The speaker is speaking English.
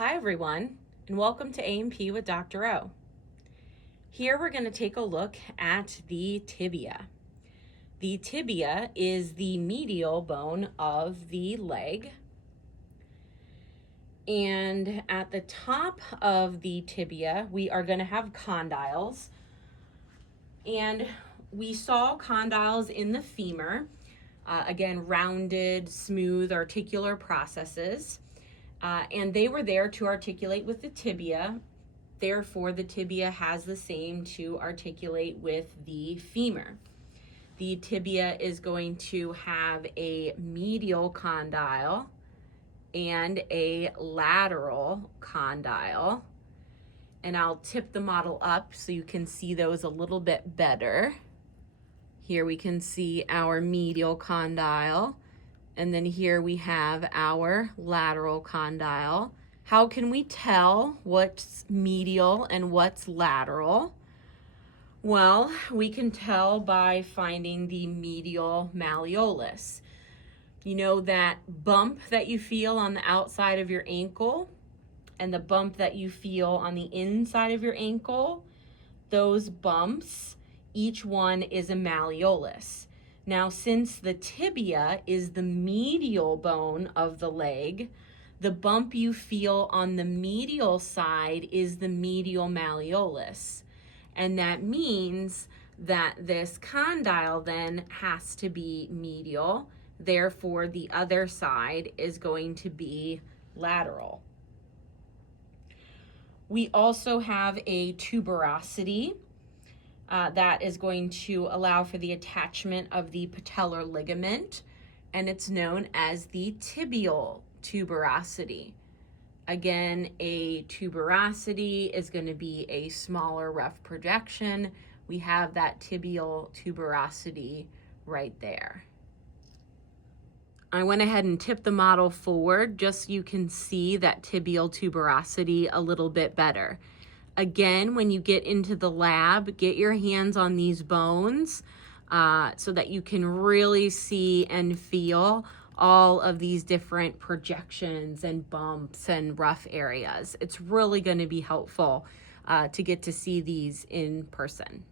Hi everyone, and welcome to A&P with Dr. O. Here we're going to take a look at the tibia. The tibia is the medial bone of the leg. And at the top of the tibia, we are going to have condyles. And we saw condyles in the femur, again, rounded, smooth, articular processes. And they were there to articulate with the tibia. Therefore, the tibia has the same to articulate with the femur. The tibia is going to have a medial condyle and a lateral condyle. And I'll tip the model up so you can see those a little bit better. Here we can see our medial condyle. And then here we have our lateral condyle. How can we tell what's medial and what's lateral? Well, we can tell by finding the medial malleolus. You know that bump that you feel on the outside of your ankle and the bump that you feel on the inside of your ankle? Those bumps, each one is a malleolus. Now, since the tibia is the medial bone of the leg, the bump you feel on the medial side is the medial malleolus. And that means that this condyle then has to be medial. Therefore, the other side is going to be lateral. We also have a tuberosity. That is going to allow for the attachment of the patellar ligament, and it's known as the tibial tuberosity. Again, a tuberosity is going to be a smaller rough projection. We have that tibial tuberosity right there. I went ahead and tipped the model forward just so you can see that tibial tuberosity a little bit better. Again, when you get into the lab, get your hands on these bones so that you can really see and feel all of these different projections and bumps and rough areas. It's really going to be helpful to get to see these in person.